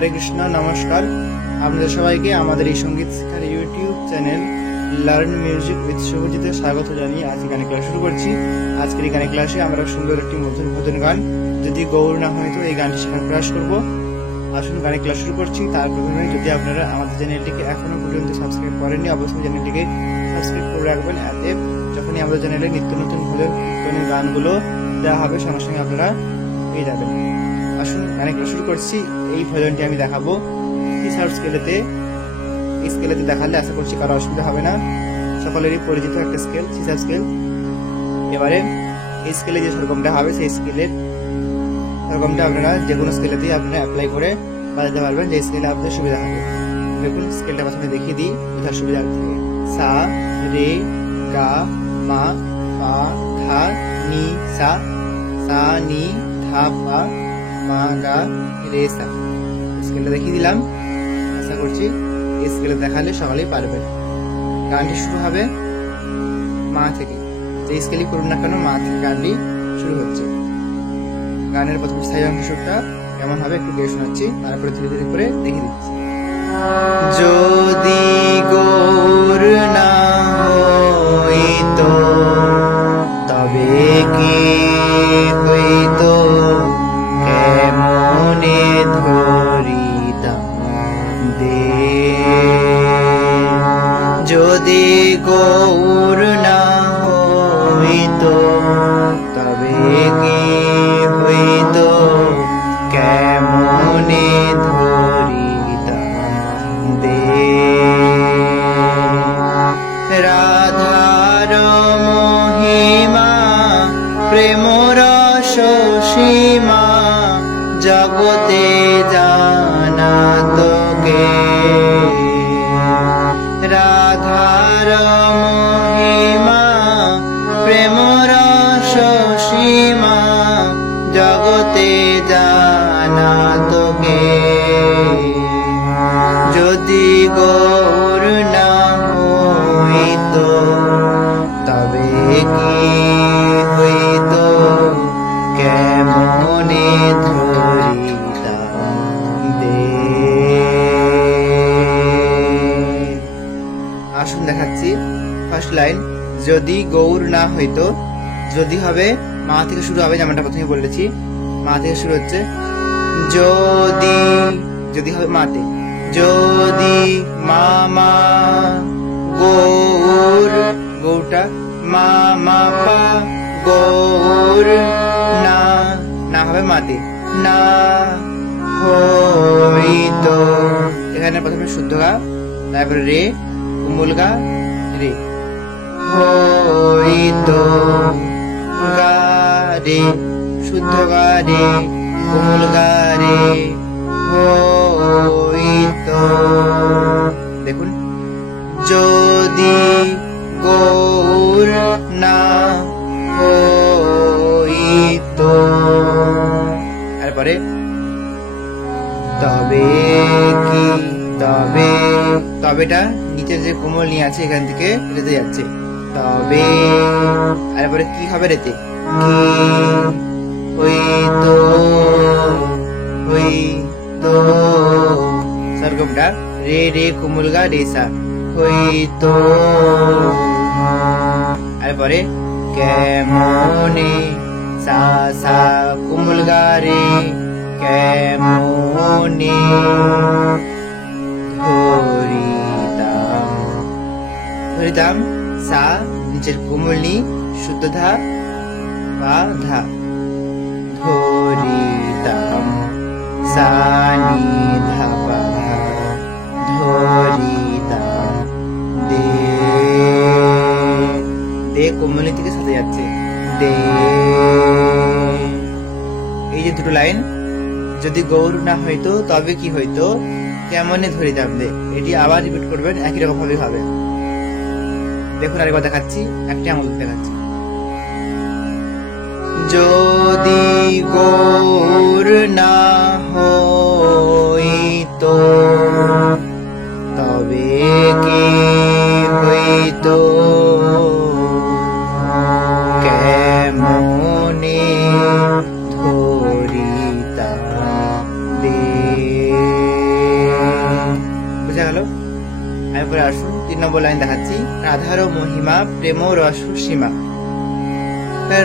হরে কৃষ্ণ, নমস্কার। আপনাদের সবাইকে আমাদের এই সঙ্গীত শিক্ষার YouTube channel learn music with শুভজিতে স্বাগত জানিয়ে আজকে গানের ক্লাস শুরু করছি। আজকের এই গানের ক্লাসে আমরা সুন্দর একটি মধুর ভজন গান যদি গৌর না হয়তো এই গানটি শেখার প্রয়াস করব। আসুন গানের ক্লাস শুরু করছি। তার প্রথমে যদি আপনারা আমাদের চ্যানেলটিকে এখনো পর্যন্ত সাবস্ক্রাইব করেননি, অবশ্যই চ্যানেলটিকে সাবস্ক্রাইব করে রাখবেন। এতে যখনই আমাদের চ্যানেলে নিত্য নতুন ভজন কীর্তনের গানগুলো দেওয়া হবে সঙ্গে সঙ্গে আপনারা পেয়ে যাবেন। আসুন গানের ক্লাস শুরু করছি। এই ভজনটি আমি দেখাবো সি শার্প স্কেলেতে। এই স্কেলেতে দেখালে আশা করছি কারো অসুবিধা হবে না, সকলেরই পরিচিত একটা স্কেল সি শার্প স্কেল। এবারে এই স্কেলে যে সরগমটা হবে সেই স্কেলের সরগমটা আপনারা যে কোনো স্কেলেতেই আপনারা অ্যাপ্লাই করে বাজাতে পারবেন, যে স্কেলে আপনাদের সুবিধা হবে। দেখুন স্কেলটা প্রথমে দেখিয়ে দিই বোঝার সুবিধা থেকে। সা রে গা মা পা ধা নি সা, সা নি ধা পা মা গা রে সা। স্কেলটা দেখিয়ে দিলাম, আশা করছি এই স্কেলে দেখালে সকলেই পারবেন। গানটি শুরু হবে মা থেকে, যে স্কেলই করুন না কেন মা থেকে গানটি শুরু হচ্ছে। গানের প্রথম স্থায়ী অংশটা কেমন হবে একটু গেয়ে শোনাচ্ছি, তারপরে ধীরে ধীরে করে দেখিয়ে দিচ্ছি। যদি গৌর না হইতো তবে কি হইতো, কেমনে ধরিতাম দে। যদি গৌর না হইতো তবে কি হইতো, কেমনে ধরিতাম দে। রাধার মহিমা প্রেম রস সীমা, জগতে জানা তোকে। রাধার মহিমা প্রেম রস সীমা, জগতে জানা তোকে। যদি গৌর না হইতো তবে কি হইতো, কেমনে ধরিতাম দে। আসুন দেখাচ্ছি ফার্স্ট লাইন। যদি গৌর না হইতো, যদি হবে মা থেকে শুরু হবে, যেমনটা প্রথমে বলেছি মা থেকে শুরু হচ্ছে। যদি, যদি হবে মাতে, যদি মা মা গৌর, গৌরটা মা মা পা গৌর না, না হবে মাতে, না হইতো। এখানে প্রথমে শুদ্ধ গা, তারপরে রে কোমল গা রে, হইতো গা রে, শুদ্ধ গা রে কোমল গা রে, হইতো। দেখুন যদি গৌর না হইতো, তারপরে তবে কি, তবে, তবেটা নিচের যে কোমল নিয়ে আছে এখান থেকে রেতে যাচ্ছে, তবে। তারপরে কি হবে রেতে, কি হইতো, হইতো। সরগমটা রে রে কোমল গা রে সা, হইতো। তারপরে কেমনে সা সা কোমল গা রে, কেমনে ধরিতাম, ধরিতাম সা নিচের কোমল নি শুদ্ধ ধা বা ধা, ধরিতাম সা নি ধা বা ধা, ধরিতাম দে। দে কোমলনি থেকে সাথে যাচ্ছে দে। এই যে দুটো লাইন, যদি গৌর না হইতো তবে কি হইতো, কেমনে ধরিতাম দে, এটি আবার রিপিট করবেন, একই রকম ভাবে হবে। দেখুন আরেকবার দেখাচ্ছি, একটা আঙুল দেখাচ্ছি। যদি গৌর না হইতো তবে কি হইতো, কেমনে। ধরিতা দে। নম্বর লাইন দেখাচ্ছি। রাধার মহিমা প্রেম রস সীমা।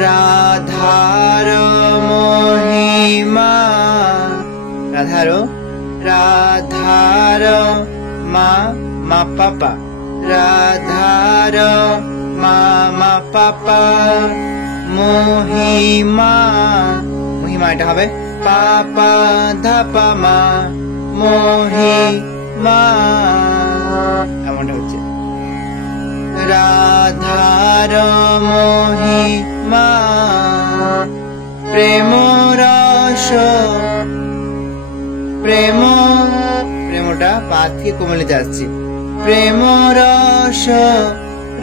রাধার মহিমা, রাধার রাধার মা মা পাপা, রাধার মা মা পাপা, মহিমা, মহিমা এটা হবে পাপা ধাপা মা, মহিমা এমনটা হচ্ছে। রাধার মহিমা প্রেম রস, প্রেম, প্রেমটা পা থেকে কোমলিতে আসছে, প্রেম রস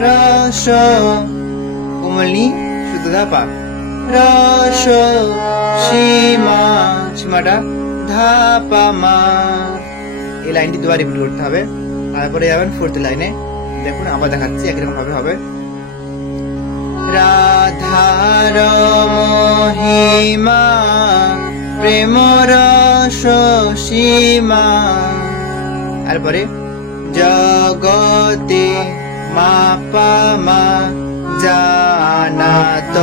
রস কোমলি শুদ্ধ ধাপা, রস সীমা, সীমাটা ধাপা মা। এই লাইনটি দুবার রিপিট করতে হবে। তারপরে যাবেন ফোর্থ লাইনে। দেখুন আবার দেখাচ্ছি, একরকম ভাবে হবে। রাধার মহিমা প্রেম রস সীমা। তারপরে জগতে মা পা মা জানাত,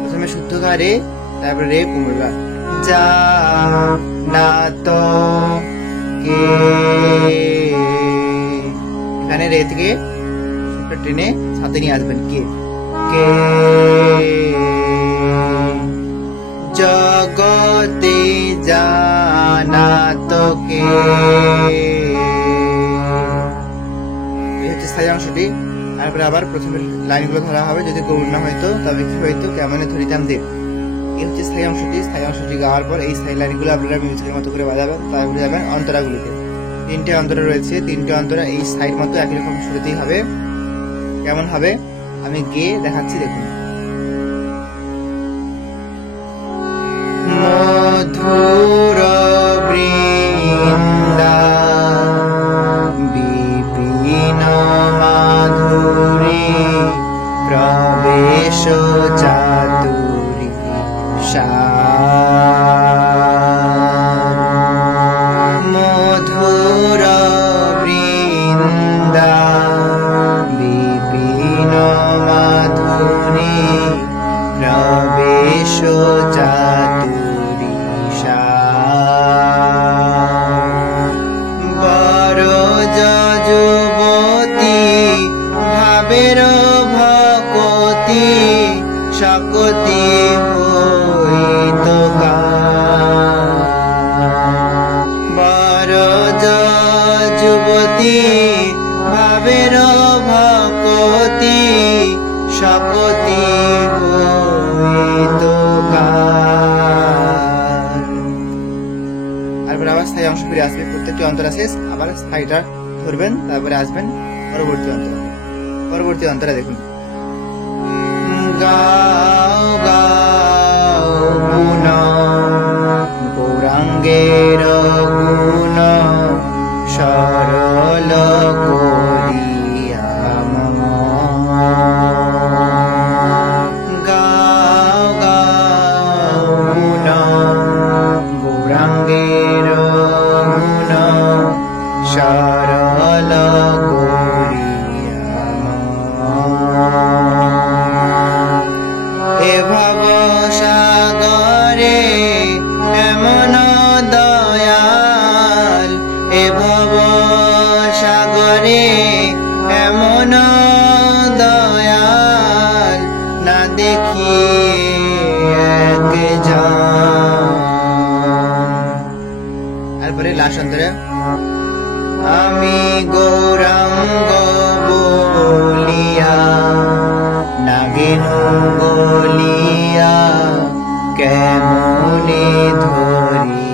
প্রথমে শুদ্ধ গারে তারপরে রে কুমড়া, জানাত কে, এখানে রে থেকে ট্রেনে সাথে নিয়ে আসবেন কে, কে জগতে জানাত কে, এই হচ্ছে স্থায়ী অংশটি। তারপরে আবার প্রথমের লাইনগুলো ধরা হবে, যদি গৌর না হয়তো তবে কি হয়তো কেমনে ধরিতাম দেব। এই হচ্ছে স্থায়ী অংশটি। স্থায়ী অংশটি গাওয়ার পর এই স্থায়ী লাইনগুলো আপনারা মিউজিকের মতো করে বাজাবেন। তারপরে যাবেন অন্তরাগুলিতে। তিনটে অন্তরা রয়েছে, তিনটে অন্তরা এই স্থায়ীর মতো একই রকম শুরুতেই হবে। কেমন হবে আমি গেয়ে দেখাচ্ছি, দেখুন। মধুর বৃন্দা বিপিন মাধুরী প্রবেশ চাতুরী মধুর বৃন্দা বিপিন মাধুরী প্রবেশ চাতুরী বড় যুবতী ভাবের ভকতি শকতি হইত বড় যুবতী ভাবের ভকতি শকতি হইত। তারপরে আবার স্থায়ী অংশ ফিরে আসবে। প্রত্যেকটি অন্তরা শেষ, আবার স্থায়ীটা ধরবেন, তারপরে আসবেন পরবর্তী অন্তরা। পরবর্তী অন্তরা দেখুন। গাও গাও গুণ গৌরাঙ্গের গুণ সরল করিয়া মম। গাও গাও গুণ গৌরাঙ্গের গুণ সরল করিয়া এ ভব সাগরে এমন দয়াল, এ ভব সাগরে এমন দয়াল না দেখি এক জন। তারপরে লাস্ট অন্তরে আমি গৌরাঙ্গ বলিয়া নাগিন বলিয়া কেমনে ধরি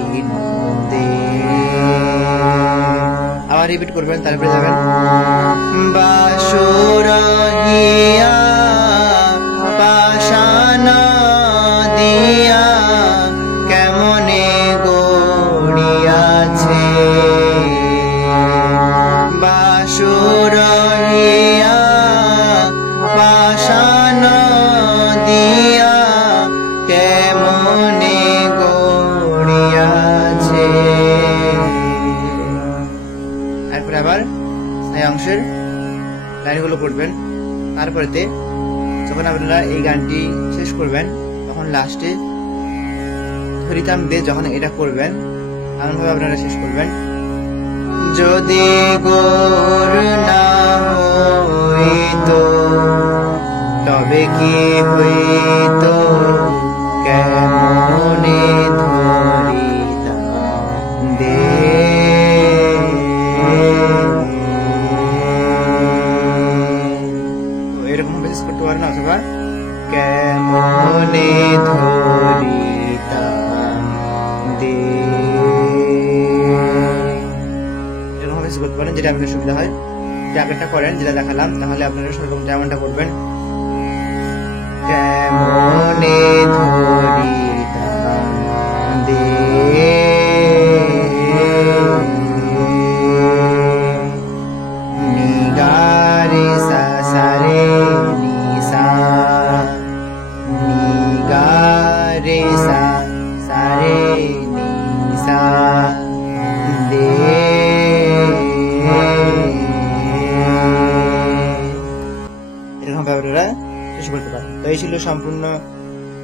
দে। আবার রিপিট করবেন, তারপরে যাবেন বাসুরহিয়া পাশান দিয়া কেমনে গড়িয়াছে। বাসুরহিয়া পাশান দিয়া কেমনে গড়িয়াছে। তারপরে আবার অংশের লাইনগুলো পড়বেন। তারপরেতে যখন আপনারা এই গানটি শেষ করবেন তখন লাস্টে ধরিতাম দিয়ে যখন এটা করবেন এমনভাবে আপনারা শেষ করবেন। যদি গোর না হইতো তবে কি হইতো, কেমনে ধরিতাম দে। এরকম বেশ করতে পারেন, অথবা কেমনে ধরিতাম দে, এরকম বেশ করতে পারেন, যেটা আপনার সুবিধা হয়। যে আগেরটা করেন যেটা দেখালাম, তাহলে আপনারা সেরকম যেমনটা করবেন। কেমনে ধরিতাম দে, নিগারে সা সারে নিসা, নিগারে সা সারে নিসা দে। এরকম আপনারা শেষ করতে পারেন। তো এই ছিল সম্পূর্ণ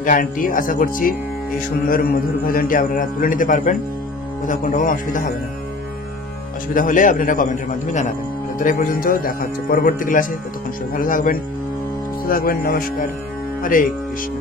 গানটি। আশা করছি এই সুন্দর মধুর ভজনটি আপনারা তুলে নিতে পারবেন, কোথাও কোনো রকম অসুবিধা হবে না। অসুবিধা হলে আপনারা কমেন্টের মাধ্যমে জানাবেন। এই পর্যন্ত দেখা হচ্ছে পরবর্তী ক্লাসে। ততক্ষণ সবাই ভালো থাকবেন, সুস্থ থাকবেন। নমস্কার, হরে কৃষ্ণ।